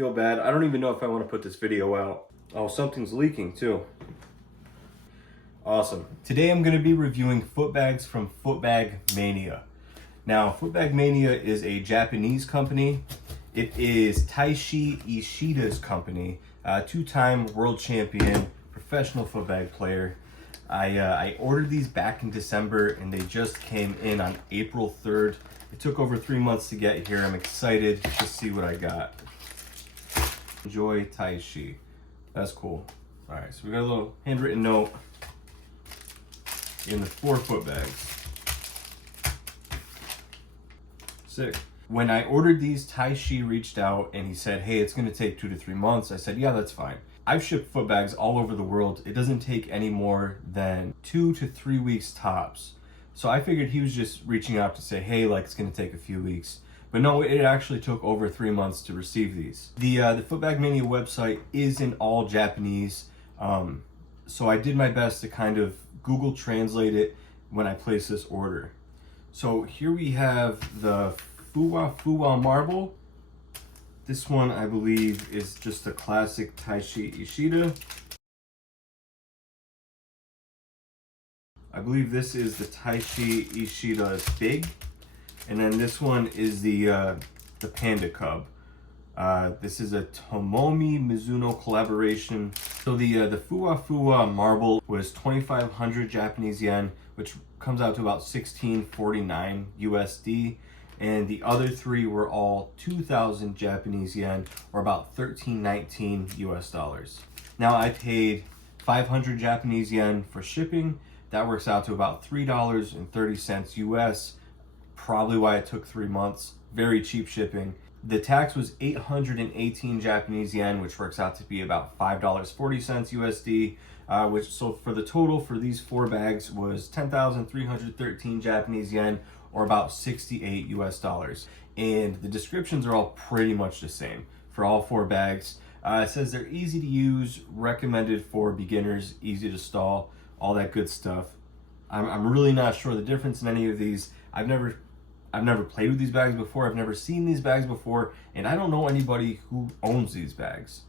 feel bad. I don't even know if I want to put this video out. Oh, something's leaking too. Awesome. Today I'm going to be reviewing Footbags from Footbag Mania. Now, Footbag Mania is a Japanese company. It is Taishi Ishida's company, two-time world champion, professional footbag player. I ordered these back in December and they just came in on April 3rd. It took over 3 months to get here. I'm excited to see what I got. Enjoy, Taishi. That's cool. All right, so we got a little handwritten note in the 4 foot bags. Sick. When I ordered these, Taishi reached out and he said, hey, it's gonna take 2 to 3 months. I said, yeah, that's fine. I've shipped foot bags all over the world. It doesn't take any more than 2 to 3 weeks tops. So I figured he was just reaching out to say, hey, like it's gonna take a few weeks. But no, it actually took over 3 months to receive these. The Footbag Mania website is in all Japanese. So I did my best to kind of Google translate it when I placed this order. So here we have the Fuwa marble. This one, I believe, is just a classic Taishi Ishida. I believe this is the Taishi Ishida Big. And then this one is the Panda Cub. This is a Tomomi Mizuno collaboration. So the Fuwa marble was 2,500 Japanese yen, which comes out to about 1649 USD. And the other 3 were all 2,000 Japanese yen, or about 1319 US dollars. Now I paid 500 Japanese yen for shipping. That works out to about $3.30 US. Probably why it took 3 months. Very cheap shipping. The tax was 818 Japanese yen, which works out to be about $5.40 USD. So for the total for these 4 bags was 10,313 Japanese yen, or about 68 US dollars. And the descriptions are all pretty much the same for all 4 bags. It says they're easy to use, recommended for beginners, easy to stall, all that good stuff. I'm really not sure the difference in any of these. I've never played with these bags before. I've never seen these bags before, and I don't know anybody who owns these bags.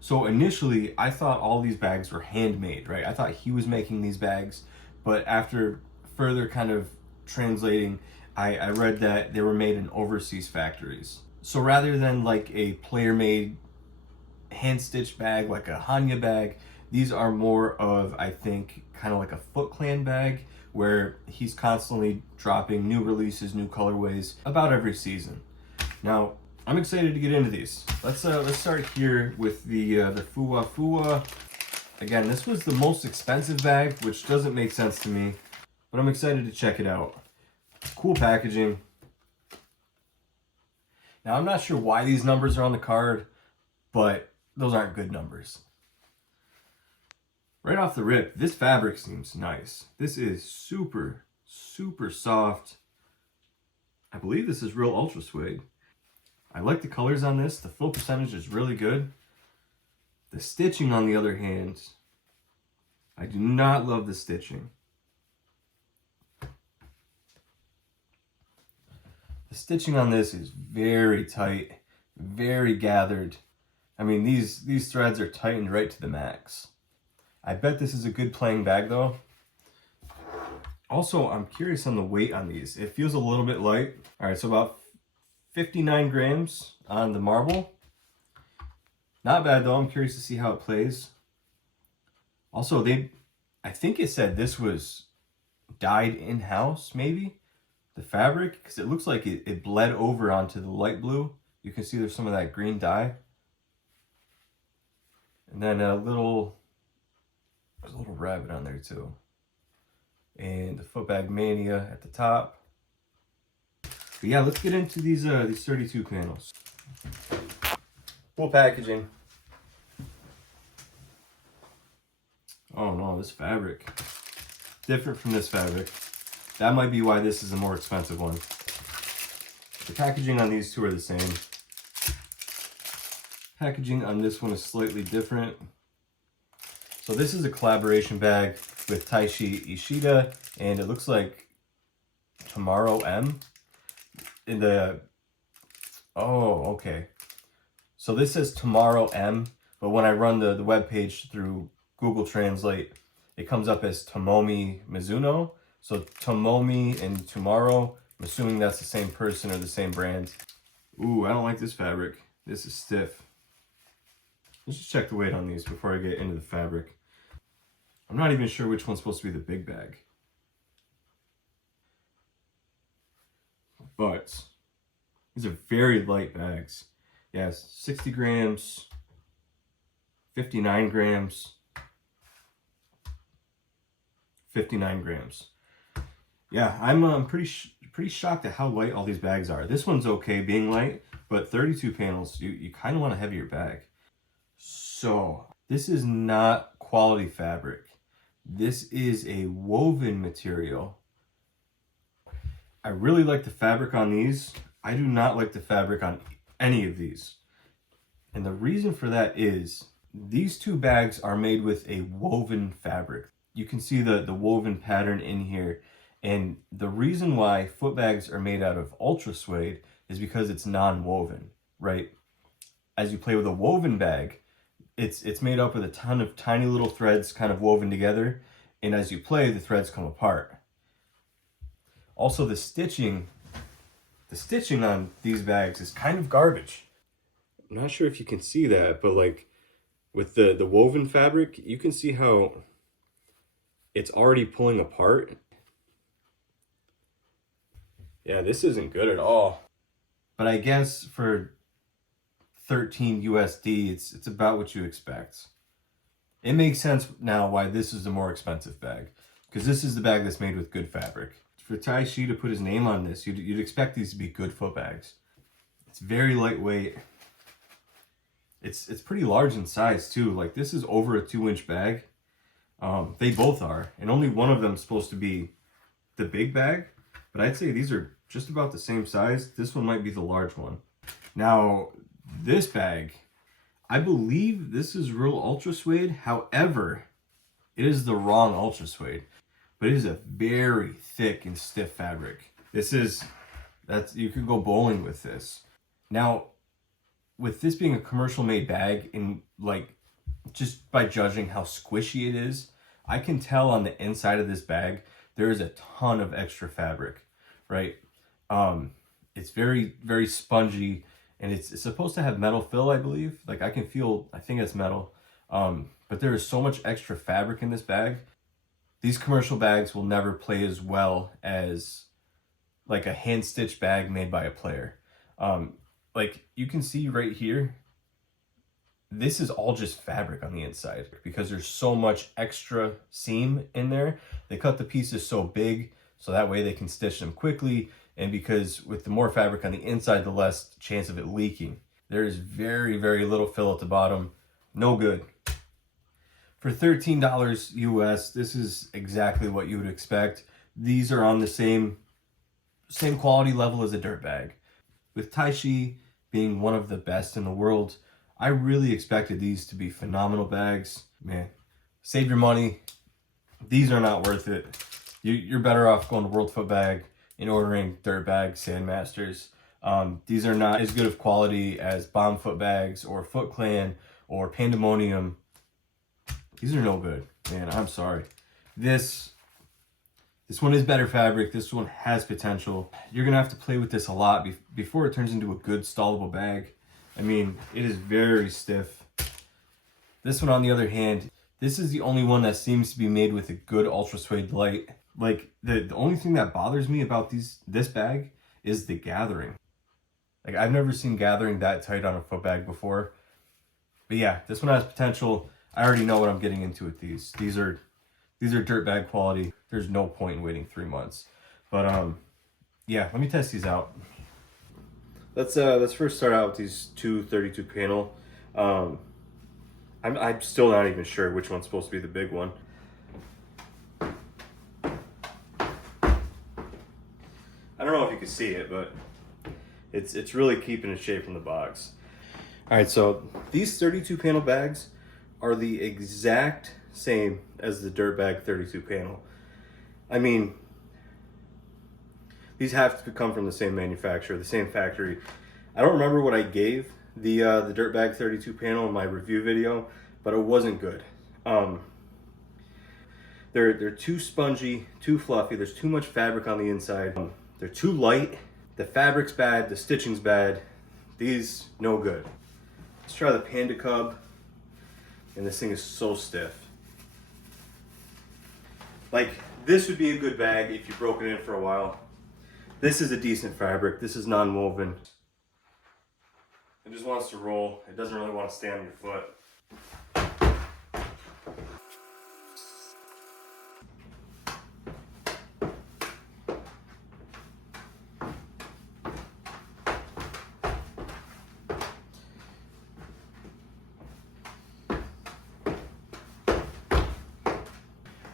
So initially, I thought all these bags were handmade, right? I thought he was making these bags, but after further kind of translating, I read that they were made in overseas factories. So rather than like a player-made hand-stitched bag, like a Hanya bag, these are more of, I think, kind of like a Foot Clan bag, where he's constantly dropping new releases, new colorways about every season. Now, I'm excited to get into these. Let's start here with the Fuwa. Again, this was the most expensive bag, which doesn't make sense to me, but I'm excited to check it out. Cool packaging. Now, I'm not sure why these numbers are on the card, but those aren't good numbers. Right off the rip, this fabric seems nice. This is super, super soft. I believe this is real ultra suede. I like the colors on this. The full percentage is really good. The stitching, on the other hand, I do not love the stitching. The stitching on this is very tight, very gathered. I mean, these threads are tightened right to the max. I bet this is a good playing bag though. Also, I'm curious on the weight on these. It feels a little bit light. All right, so about 59 grams on the marble. Not bad though. I'm curious to see how it plays. Also, I think it said this was dyed in-house, maybe, the fabric, because it looks like it bled over onto the light blue. You can see there's some of that green dye. And then there's a little rabbit on there too. And the Footbag Mania at the top. But yeah, let's get into these 32 panels. Full packaging. Oh no, this fabric. Different from this fabric. That might be why this is a more expensive one. The packaging on these two are the same. Packaging on this one is slightly different. So this is a collaboration bag with Taishi Ishida, and it looks like Tomorrow M. In the, oh, okay. So this says tomorrow M, but when I run the web page through Google Translate, it comes up as Tomomi Mizuno. So Tomomi and tomorrow, I'm assuming that's the same person or the same brand. Ooh, I don't like this fabric. This is stiff. Let's just check the weight on these before I get into the fabric. I'm not even sure which one's supposed to be the big bag. But these are very light bags. Yes, 60 grams, 59 grams, 59 grams. Yeah, I'm pretty shocked at how light all these bags are. This one's okay being light, but 32 panels, you kind of want a heavier bag. So this is not quality fabric. This is a woven material. I really like the fabric on these. I do not like the fabric on any of these. And the reason for that is these two bags are made with a woven fabric. You can see the woven pattern in here. And the reason why foot bags are made out of ultra suede is because it's non-woven, right? As you play with a woven bag, it's made up with a ton of tiny little threads kind of woven together. And as you play, the threads come apart. Also, the stitching on these bags is kind of garbage. I'm not sure if you can see that, but like with the woven fabric, you can see how it's already pulling apart. Yeah, this isn't good at all. But I guess for 13 USD, it's about what you expect. It makes sense now why this is a more expensive bag, because this is the bag that's made with good fabric. For Taishi to put his name on this, you'd expect these to be good foot bags. It's very lightweight. It's pretty large in size too. Like this is over a 2-inch bag. They both are, and only one of them is supposed to be the big bag. But I'd say these are just about the same size. This one might be the large one. Now this bag, I believe this is real ultra suede. However, it is the wrong ultra suede. But it is a very thick and stiff fabric. You could go bowling with this. Now, with this being a commercial made bag, and like just by judging how squishy it is, I can tell on the inside of this bag there is a ton of extra fabric, right? It's very, very spongy, and it's supposed to have metal fill, I believe. Like I think it's metal. But there is so much extra fabric in this bag. These commercial bags will never play as well as like a hand stitched bag made by a player. Like you can see right here, this is all just fabric on the inside because there's so much extra seam in there. They cut the pieces so big so that way they can stitch them quickly. And because with the more fabric on the inside, the less chance of it leaking. There is very, very little fill at the bottom. No good. For $13 US, this is exactly what you would expect. These are on the same quality level as a dirt bag. With Taishi being one of the best in the world, I really expected these to be phenomenal bags. Man, save your money. These are not worth it. You're better off going to World Footbag and ordering dirt bag Sandmasters. These are not as good of quality as Bomb Foot Bags or Foot Clan or Pandemonium. These are no good, man. I'm sorry. This one is better fabric. This one has potential. You're gonna have to play with this a lot before it turns into a good stallable bag. I mean, it is very stiff. This one, on the other hand, this is the only one that seems to be made with a good ultra suede light. Like the only thing that bothers me about this bag is the gathering. Like I've never seen gathering that tight on a foot bag before. But yeah, this one has potential. I already know what I'm getting into with these. These are dirt bag quality. There's no point in waiting 3 months. But yeah, let me test these out. Let's first start out with these two 32 panel. I'm still not even sure which one's supposed to be the big one. I don't know if you can see it, but it's really keeping its shape from the box. All right, so these 32 panel bags are the exact same as the dirt bag 32 panel. I mean, these have to come from the same manufacturer, the same factory. I don't remember what I gave the Dirtbag 32 panel in my review video, but it wasn't good. They're too spongy, too fluffy. There's too much fabric on the inside. They're too light. The fabric's bad. The stitching's bad. These, no good. Let's try the Panda Cub. And this thing is so stiff. Like, this would be a good bag if you broke it in for a while. This is a decent fabric. This is non-woven. It just wants to roll. It doesn't really want to stay on your foot.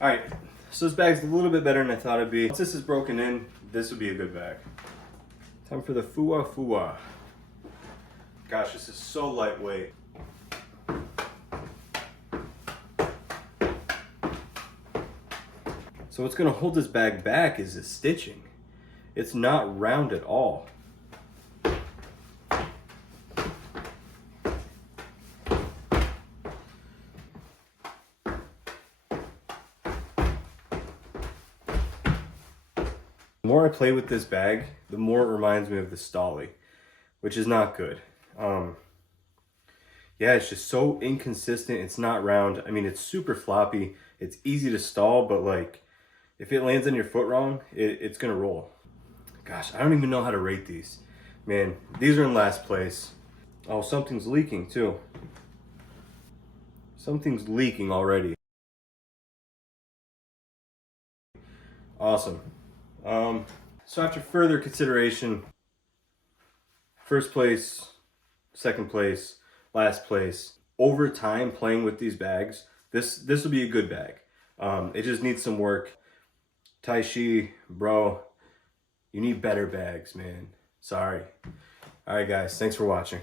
All right, so this bag's a little bit better than I thought it'd be. Once this is broken in, this would be a good bag. Time for the Fua Fua. Gosh, this is so lightweight. So what's gonna hold this bag back is the stitching. It's not round at all. The more I play with this bag, the more it reminds me of the Stolly, which is not good. Yeah, it's just so inconsistent. It's not round. I mean, it's super floppy. It's easy to stall, but like, if it lands on your foot wrong, it's gonna roll. Gosh, I don't even know how to rate these. Man, these are in last place. Oh, something's leaking too. Something's leaking already. Awesome. So after further consideration, first place, second place, last place, over time playing with these bags, this will be a good bag. It just needs some work. Taishi, bro, you need better bags, man. Sorry. All right, guys, thanks for watching.